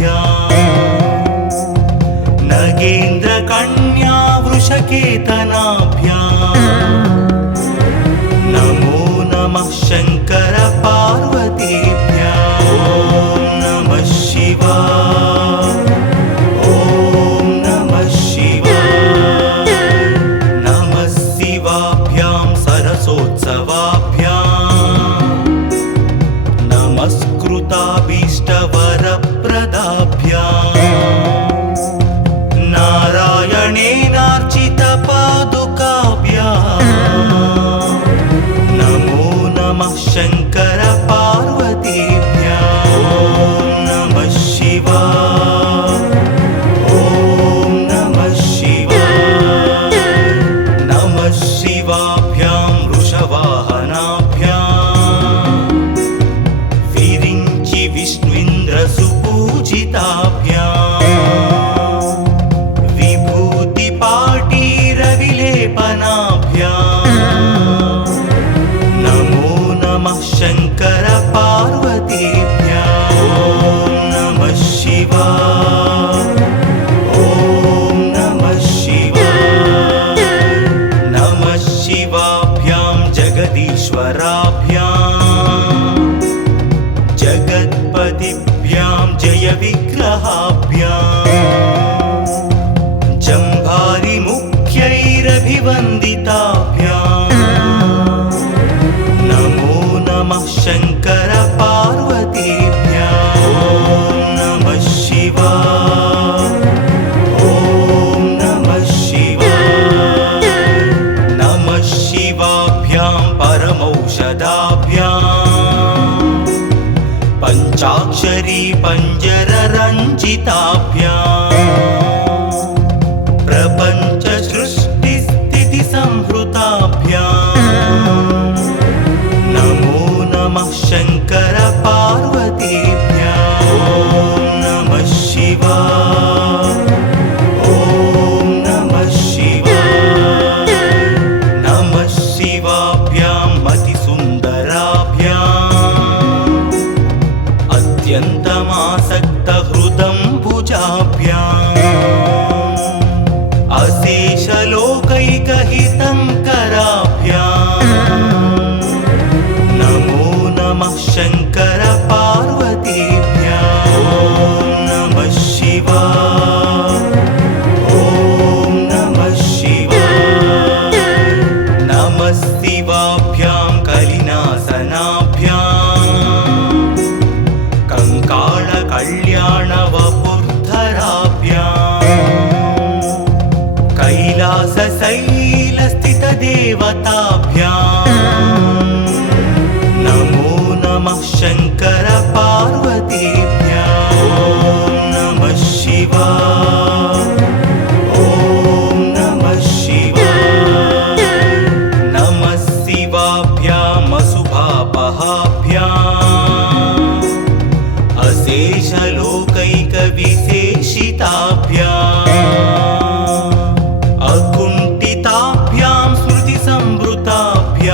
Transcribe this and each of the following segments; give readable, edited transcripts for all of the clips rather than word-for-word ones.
परस्पराश्लिष्टवपुर्धराभ्याम् नगेन्द्रकन्या वृषकेतनाभ्याम् नमो नमः शङ्कर पार्वतीभ्याम् ॐ नमः शिवाय ॐ नमः शिवाय नमः शिवाभ्यां सरसोत्सवाभ्याम् नमस्कृताभीष्टवरप्रदाभ्याम् नारायणेनार्चितपादुकाभ्याम् नमो नमः शङ्कर पार्वतीभ्याम् ॐ नमः शिवाय ॐ नमः शिवाय नमः शिवाभ्यां वृषवाहनाभ्याम् विरिञ्चि विष्णुइन्द्रसुपूजिताभ्याम् विभूतिपाटीरविलेपनाभ्याम् नमो नमः शङ्कर पार्वतीभ्याम् ॐ नमः शिवाय ॐ नमः शिवाय नमः शिवाभ्यां जगदीश्वराभ्याम् जगत्पतिभ्यां जयविग्रहाभ्याम् जम्भारिमुख्यैरभिवन्दिताभ्याम् नमो नमः शङ्कर पार्वतीभ्याम् ॐ नमः शिवाय ॐ नमः शिवाय नमः शिवाभ्यां परमौषधाभ्याम् पञ्चाक्षरी पञ्जररञ्जिताभ्याम् प्रपञ्च सृष्टिस्थितिसंहृताभ्याम् नमो नमः शङ्कर पार्वतीभ्याम् ॐ नमः शिवाय ॐ नमः शिवाय नमः शिवाभ्यां मतिसुन्दराभ्याम् अत्यन्तमासक्तहृदम्बुजाभ्याम् अशेषलोकैकहितङ्कराभ्याम् नमो नमः शङ्कर पार्वतीभ्याम् ॐ नमः शिवाय ॐ नमः शिवाय नमः शिवाभ्यां कलिनासनाभ्याम् कङ्काळकल्याणवपुर्धराभ्याम् कैलासशैलस्थितदेवताभ्याम् नमो नमः शङ्कर पार्वतीभ्याम् ॐ नमः शिवाय ॐ नमः शिवाय नमः शिवाभ्याम् अशुभापहाभ्याम् अशेषलोकैकविशेषिताभ्याम् अकुण्ठिताभ्यां स्मृतिसंवृताभ्याम्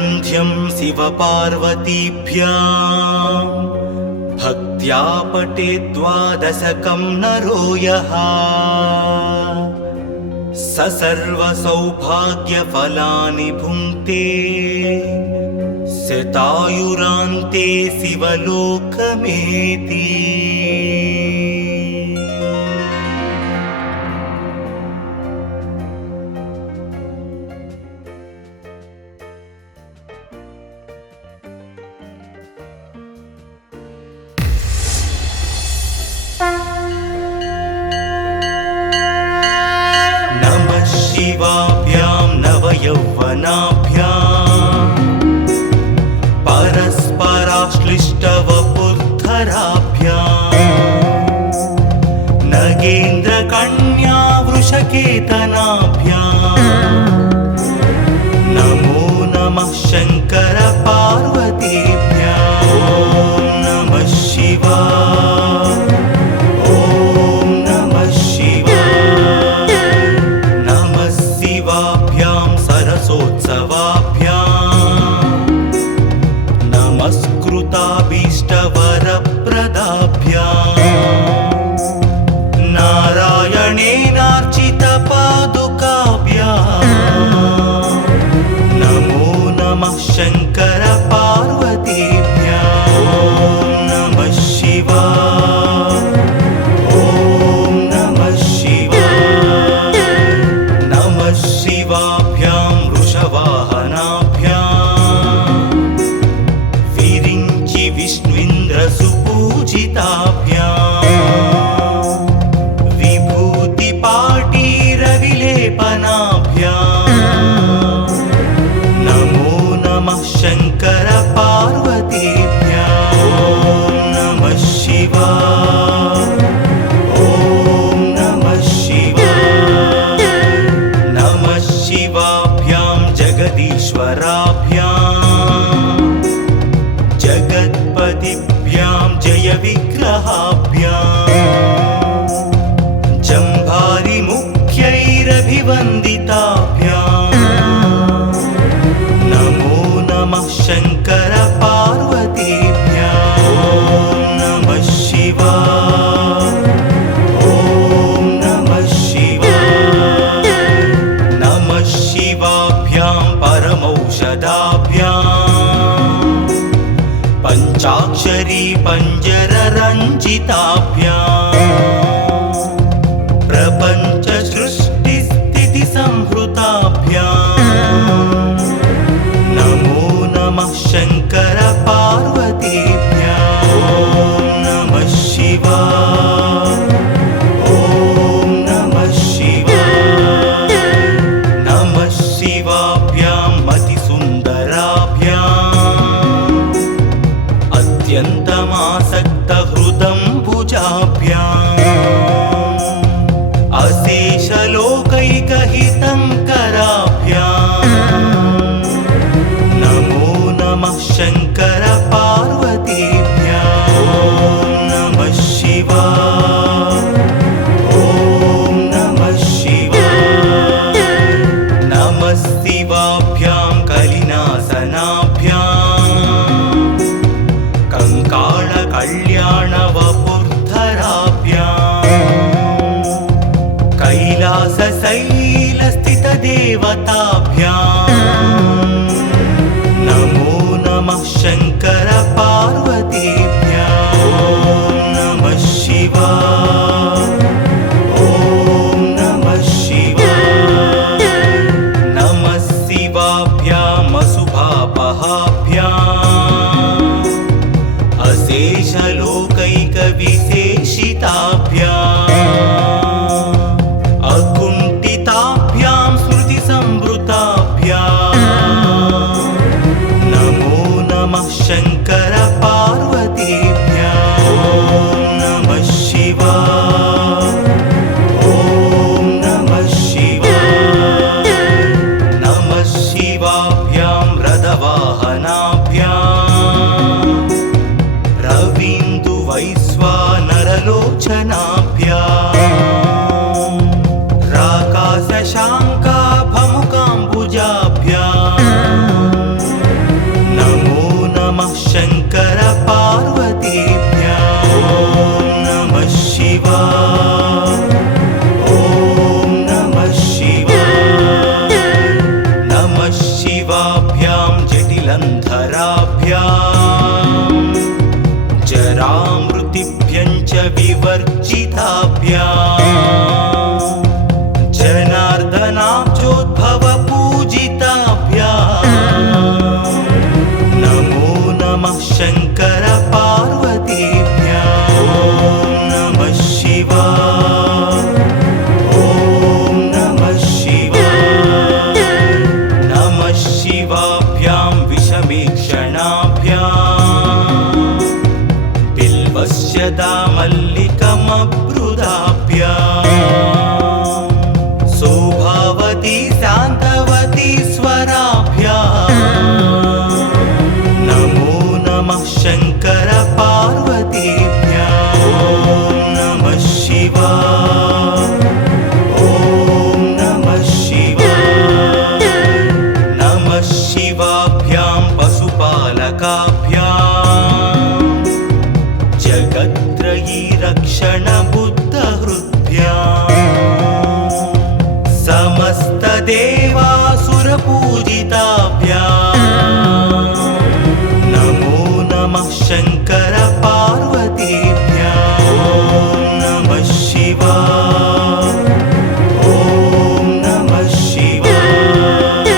वन्द्यं शिवपार्वतीभ्यां भक्त्या पठेत् द्वादशकं नरो यः स सर्वसौभाग्यफलानि भुङ्क्ते शतायुरान्ते शिवलोकमेति। नमः शिवाभ्यां नवयौवनाभ्याम् परस्पराश्लिष्टवपुर्धराभ्याम् नगेन्द्रकन्या वृषकेतनाभ्याम् नमो नमः शङ्कर पार्वतीभ्यां। ॐ नमः शिवाय, ॐ नमः शिवाय। नमः शिवाभ्यां सरसोत्सवाभ्याम् नमस्कृताभीष्टवरप्रदाभ्याम् नारायणेनार्चितपादुकाभ्याम् नमो नमः शङ्कर पार्वतीभ्यां। ॐ नमः शिवाय, ॐ नमः शिवाय। नमः शिवाभ्यां वृषवाहनाभ्याम् विरिञ्चि विष्णुन्द्रसुपूजिताभ्याम् विभूतिपाटीरविलेपनाभ्याम् नमो नमः शङ्कर पार्वतीभ्यां। ॐ नमः शिवाय, ॐ नमः शिवाय। नमः शिवाभ्यां जगदीश्वराभ्याम् जगत्पतिभ्यां जयविग्रहाभ्याम् जम्भारिमुख्यैरभिवन्दिताभ्याम् नमो नमः शङ्कर पार्वतीभ्यां। ॐ नमः शिवाय, ॐ नमः शिवाय। नमः शिवाभ्यां परमौषधाभ्याम् पञ्चाक्षरी पञ्जररञ्जिताभ्याम् प्रपञ्च सृष्टिस्थितिसंहृताभ्याम् नमो नमः शङ्कर पार्वतीभ्यां। ॐ नमः शिवाय, ॐ नमः शिवाय। नमः शिवाभ्यां मतिसुन्दराभ्याम् अत्यन्तमासक्तहृदम्बुजाभ्याम् अशेषलोकैकहितङ्कराभ्याम् नमो नमः शङ्कर पार्वतीभ्यां। ॐ नमः शिवाय, ॐ नमः शिवाय। नमः शिवाभ्यां कलिनासनाभ्याम् कङ्काळकल्याणवपुर्धराभ्याम् कैलासशैलस्थितदेवताभ्याम् नमो नमः शङ्कर पार्वतीभ्यां। ॐ नमः शिवाय, ॐ नमः शिवाय। नमः शिवाभ्याम् अशुभापहाभ्याम् अशेषलोकैकविशेषिताभ्याम् अकुण्ठिताभ्यां स्मृतिसंवृताभ्याम् नमो नमः शङ्कर पार्वतीभ्यां। ॐ नमः शिवाय, ॐ नमः शिवाय। नमः शिवाभ्यां रथवाहनाभ्याम् रवीन्दुवैश्वानरलोचनाभ्याम् राकाशशाङ्काभमुकाम्बुजाभ्याम् शान्तवती स्वराभ्याम् नमो नमः शङ्कर पार्वतीभ्याम् ॐ नमः शिवाय ॐ नमः शिवाय नमः शिवाभ्यां पशुपालकाभ्याम् जगत्त्रयी रक्षण बुद्धहृद्भ्याम् समस्तदेवासुरपूजिताभ्याम् नमो नमः शङ्कर पार्वतीभ्याम् ॐ नमः शिवाय ॐ नमः शिवाय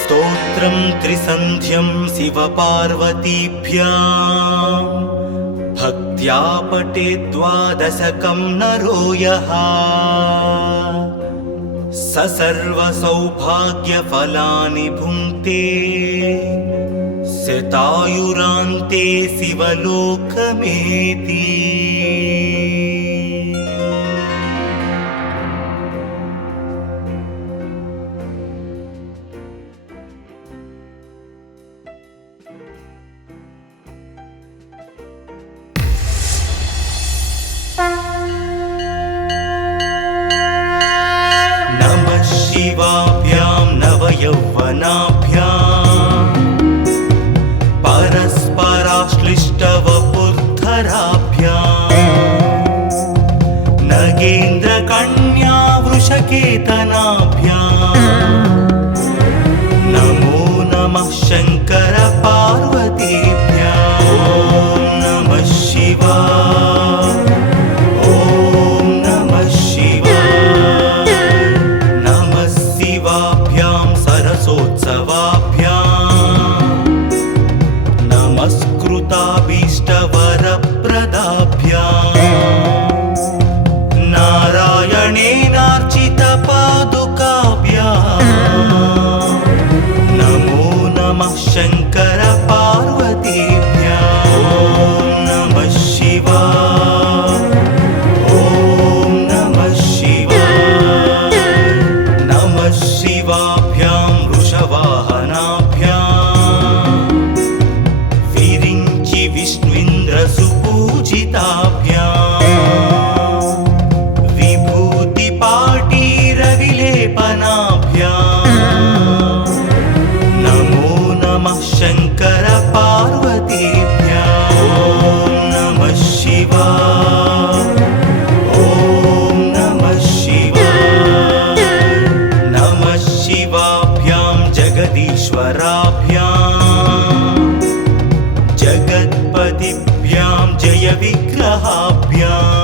स्तोत्रं त्रिसन्ध्यं शिवपार्वतीभ्याम् भक्त्या पठेत् द्वादशकं नरो यः स सर्वसौभाग्यफलानि भुङ्क्ते शतायुरान्ते शिवलोकमेति नमः शिवाभ्यां नवयौवनाभ्याम् परस्पराश्लिष्टवपुर्धराभ्याम् नगेन्द्रकन्या वृषकेतनाभ्याम् नमो नमः शङ्कर पार्वतीभ्याम् ॐ नमः शिवाय ॐ नमः शिवाय नमः शिवाभ्यां सरसोत्सवाभ्याम् नमस्कृताभीष्टवरप्रदाभ्याम् नारायणेनार्चितपादुकाभ्याम् नमो नमः शङ्कर पार्वतीभ्याम् ॐ नमः शिवाय ॐ नमः शिवाय नमः शिवाभ्यां वृषवाहनाभ्याम् विरिञ्चि विष्णुन्द्रसुपूजिताभ्याम् विभूतिपाटीरविलेपनाभ्याम् नमो नमः शङ्कर पार्वतीभ्याम् ॐ नमः शिवाय ॐ नमः शिवाय नमः शिवाभ्यां जगदीश्वराभ्याम् जगत्पतिभ्यां जयविग्रहाभ्याम्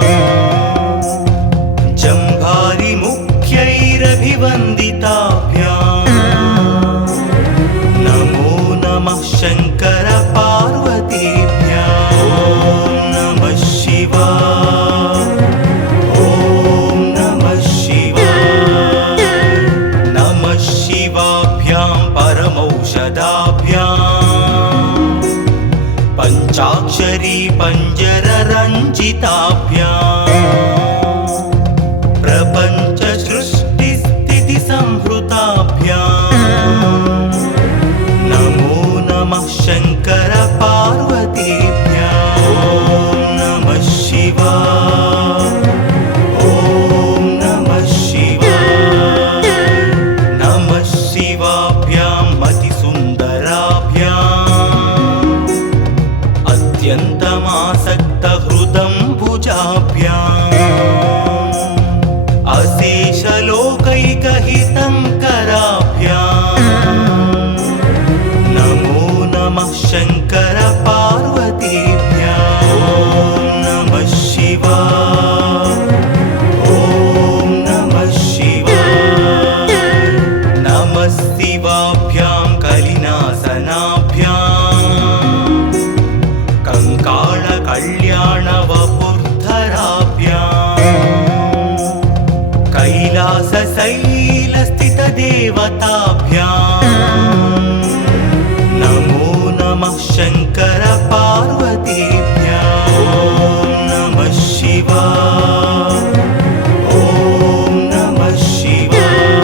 जम्भारिमुख्यैरभिवन्दिताभ्याम् नमो नमः शङ्कर पार्वतीभ्याम् ॐ नमः शिवाय ॐ नमः शिवाय नमः शिवाभ्यां परमौषधाभ्याम् पञ्चाक्षरी पञ्जररञ्जिताभ्याम् प्रपञ्चसृष्टिस्थितिसंहृताभ्याम् नमो नमः शङ्कर पार्वतीभ्याम् ॐ नमः शिवाय ॐ नमः शिवाय नमः शिवाभ्यां मतिसुन्दराभ्याम् अत्यन्तमासक्तहृदम्बुजाभ्याम् अशेषलोकैकहितङ्कराभ्याम् नमो नमः शङ्कर पार्वतीभ्याम् ॐ नमः शिवाय ॐ नमः शिवाय नमः शिवाभ्यां कलिनासनाभ्याम् कङ्काळकल्याणवपुर्धराभ्याम् कैलासशैलस्थितदेवताभ्याम् नमो नमः शङ्कर पार्वतीभ्याम् ॐ नमः शिवाय ॐ नमः शिवाय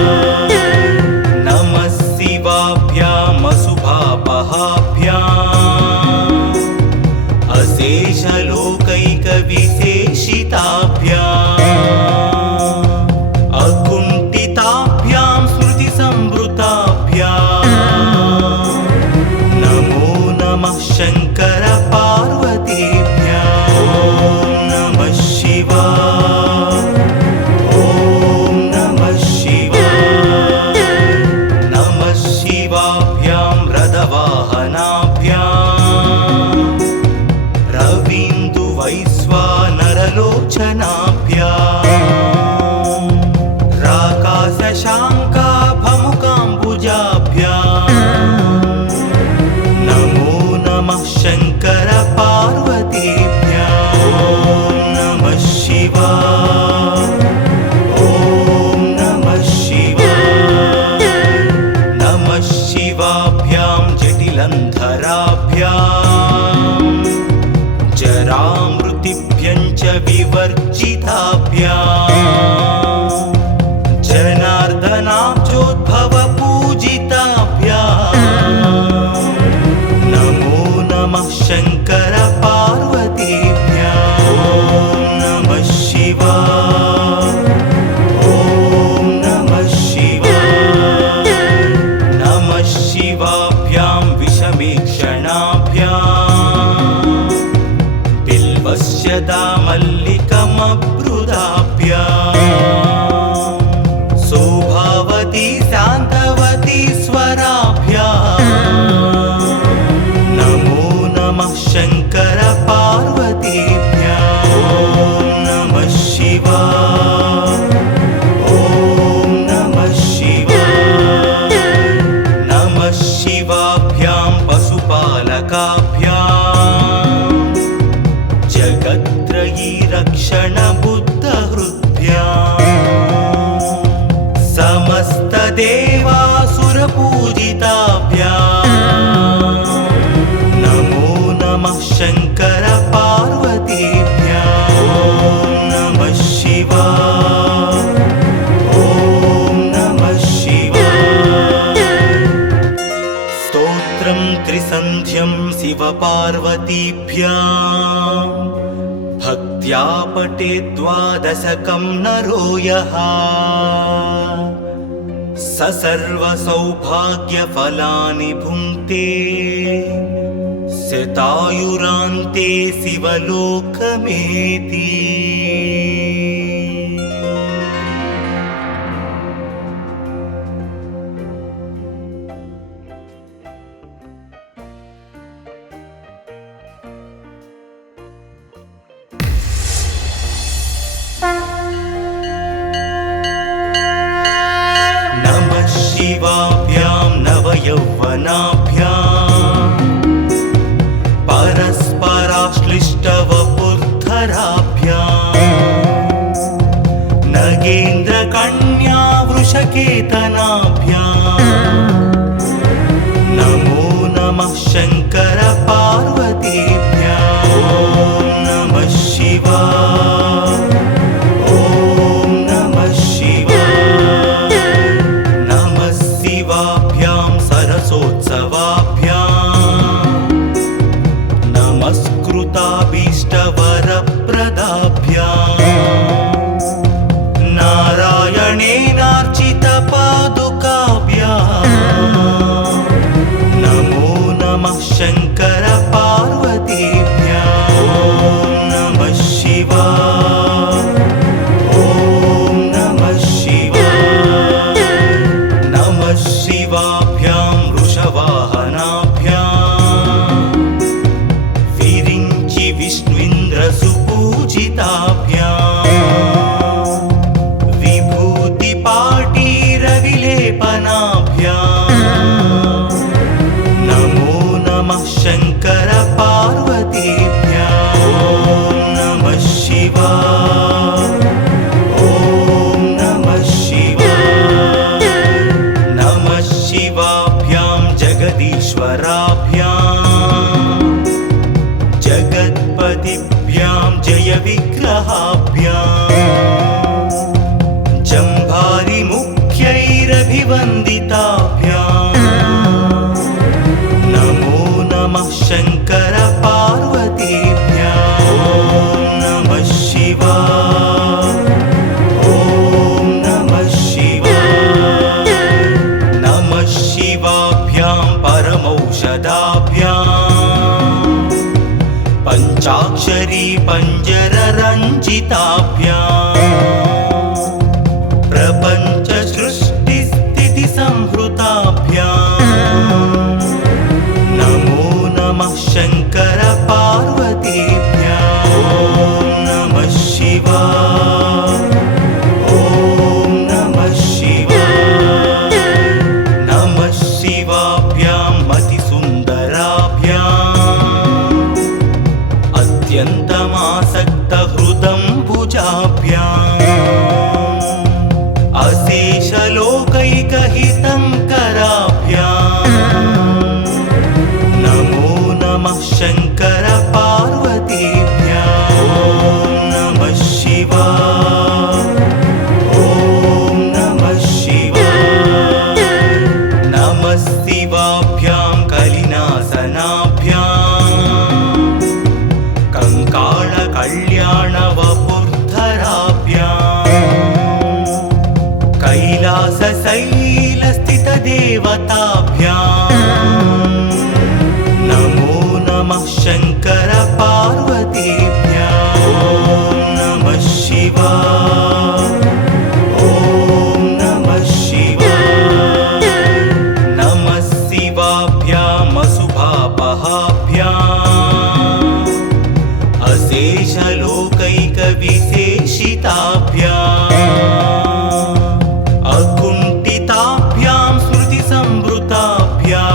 देवासुरपूजिताभ्याम् नमो नमः शङ्कर पार्वतीभ्याम् ॐ नमः शिवाय ॐ नमः शिवाय स्तोत्रं त्रिसन्ध्यं शिवपार्वतीभ्याम् भक्त्या पठेत् द्वादशकं नरो यः स सर्वसौभाग्यफलानि भुङ्क्ते शतायुरान्ते शिवलोकमेति नमः शिवाभ्यां नवयौवनाभ्याम् परस्पराश्लिष्टवपुर्धराभ्याम् नगेन्द्रकन्या वृषकेतनाभ्याम् नमो नमः शङ्कर पार्वतीभ्याम् ॐ नमः शिवाय ॐ नमः शिवाय नमः शिवाभ्यां सरसोत्सवाभ्याम् नमस्कृताभीष्टवरप्रदाभ्याम् नारायणेनार्चितपादुकाभ्याम् नमो नमः शङ्कर पार्वतीभ्याम् ॐ नमः शिवाय ॐ नमः शिवाय नमः शिवाभ्यां वृषवाहनाभ्याम् विरिञ्चि विष्णुइन्द्रसुपूजिताभ्याम् विभूतिपाटीरविलेपनाभ्याम् नमो नमः शङ्कर पार्वतीभ्याम् ॐ नमः शिवाय ॐ नमः शिवाय नमः शिवाभ्यां जगदीश्वराभ्याम् जगत्पतिभ्यां जयविग्रहाभ्याम् जम्भारिमुख्यैरभिवन्दिताभ्याम् नमो नमः शङ्कर पार्वतीभ्याम् ॐ नमः शिवाय ॐ नमः शिवाय नमः शिवाभ्यां परमौषधाभ्याम् पञ्चाक्षरी पञ्जररञ्जिताभ्याम् प्रपञ्च सृष्टिस्थितिसंहृताभ्याम् नमो नमः शङ्कर पार्वतीभ्याम् ॐ नमः शिवाय ॐ नमः शिवाय नमः शिवाभ्यां मतिसुन्दराभ्याम् अत्यन्तमासक्तहृदम्बुजाभ्याम् अशेषलोकैकहितङ्कराभ्याम् नमो नमः शङ्कर पार्वतीभ्याम् ॐ नमः शिवाय ॐ नमः शिवाय नमः शिवाभ्यां कलिनासनाभ्याम् कङ्काळकल्याणवपुर्धराभ्याम् कैलासशैलस्थितदेवताभ्याम् नमो नमः शङ्कर पार्वतीभ्याम् ॐ नमः शिवाय ॐ नमः शिवाय नमः शिवाभ्याम् अशुभापहाभ्याम् अशेषलोकैकविशेषिताभ्याम् अकुण्ठिताभ्यां स्मृतिसंवृताभ्याम्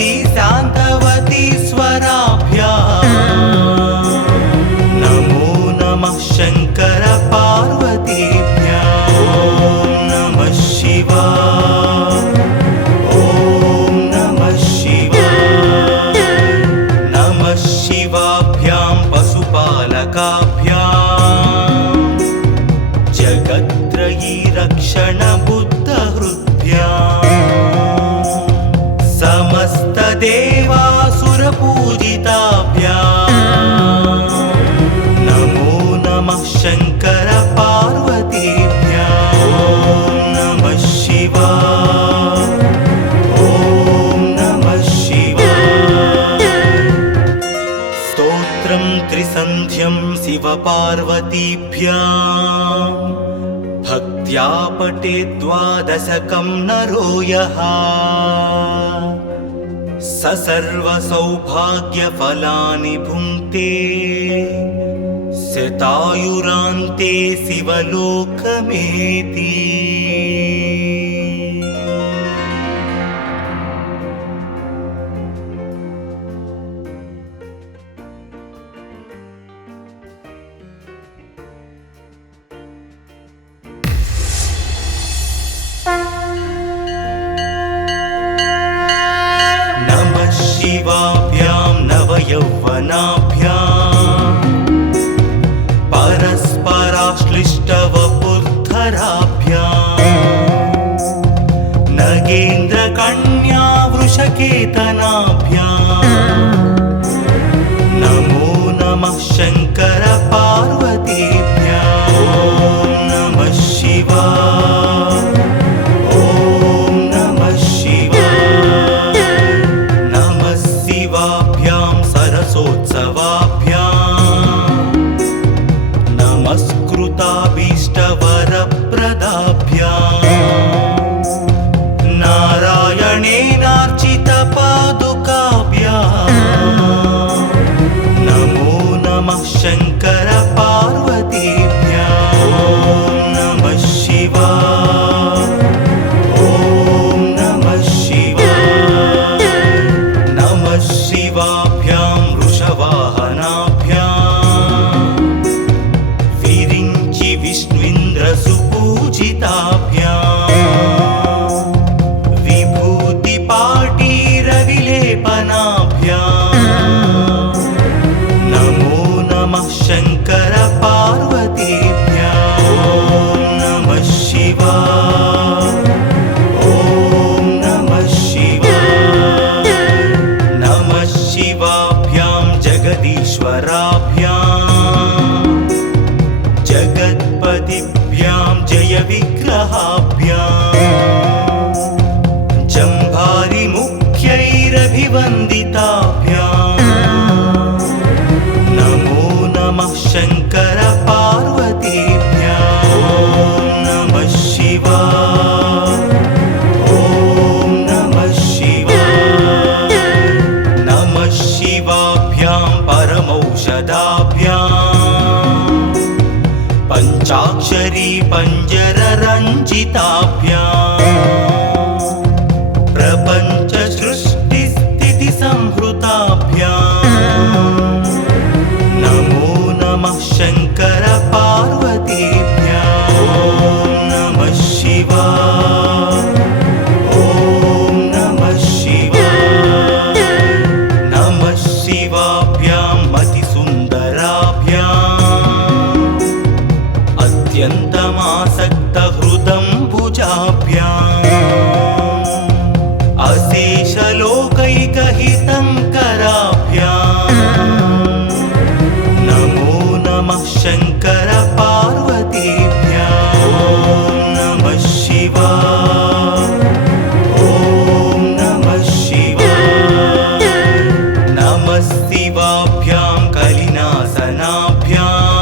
शान्तवती शान्तवती स्वराभ्याम् नमो नमः शङ्कर पार्वतीभ्याम् ॐ नमः शिवाय ॐ नमः शिवाय नमः शिवाभ्यां पशुपालकाभ्याम् जगत्त्रयी रक्षण बुद्धहृद्भ्याम् समस्तदेवासुरपूजिताभ्याम् नमो नमः शङ्कर पार्वतीभ्याम् ॐ नमः शिवाय ॐ नमः शिवाय स्तोत्रं त्रिसन्ध्यं शिवपार्वतीभ्याम् भक्त्या पठेत् द्वादशकं नरो यः स सर्वसौभाग्यफलानि भुङ्क्ते शतायुरान्ते शिवलोकमेति नमः शिवाभ्यां नवयौवनाभ्याम् परस्पराश्लिष्टवपुर्धराभ्याम् नगेन्द्रकन्या वृषकेतनाभ्याम् नमो नमः शङ्कर पार्वतीभ्याम् ॐ नमः शिवाय ॐ नमः शिवाय नमः शिवाभ्यां सरसोत्सवाभ्याम् नमस्कृताभीष्टवरप्रदाभ्याम् नारायणेनार्चितपादुकाभ्याम् नमो नमः शङ्कर पार्वतीभ्याम् ॐ नमः शिवाय ॐ नमः शिवाय नमः शिवाभ्यां वृषवाहनाभ्याम् विरिञ्चि विष्णुइन्द्रसुपूजिताभ्याम् विभूतिपाटीरविलेपनाभ्याम् नमो नमः शङ्कर पार्वतीभ्याम् ॐ नमः शिवाय ॐ नमः शिवाय नमः शिवाभ्यां जगदीश्वराभ्याम् जगत्पतिभ्यां जयविग्रहाभ्याम् जम्भारिमुख्यैरभिवन्दिताभ्याम् नमो नमः शङ्कर पार्वतीभ्याम् ॐ नमः शिवाय ॐ नमः शिवाय नमः शिवाभ्यां परमौषधाभ्याम् पञ्चाक्षरी पञ्जररञ्जिताभ्याम् प्रपञ्च सृष्टिस्थितिसंहृताभ्याम् नमो नमः शङ्कर पार्वतीभ्याम् ॐ नमः शिवाय ॐ नमः शिवाय नमः शिवाभ्यां मतिसुन्दराभ्याम् अत्यन्तमासक्तहृदम्बुजाभ्याम् अशेषलोकैकहितङ्कराभ्याम् नमो नमः शङ्कर